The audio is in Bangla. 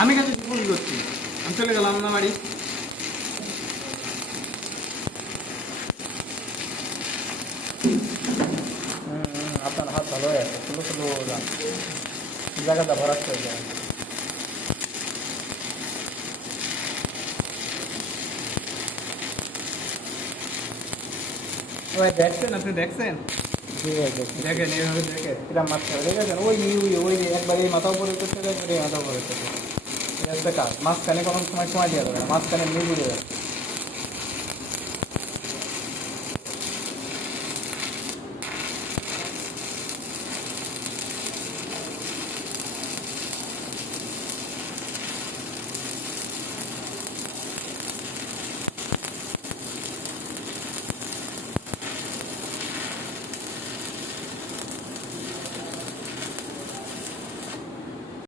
আমি কাছে ফোন করছি, আমি চলে গেলাম না বাড়ি। আপনার হাত ভালো হয়ে আছে, ছোটো ছোটো জায়গাটা ভরাট করে যায়। ওই দেখছেন, আপনি দেখছেন? দেখেন এইভাবে দেখেন, এটা মাঝখানে দেখেছেন, ওই একবার এই মাথা উপরে করতে যায়, একবার এই মাথা উপরে করতে যায়। এটা একটা কাজ, মাঝখানে কোনো সময় দেওয়া যাবে না, মাঝখানে নিয়ে যাবে।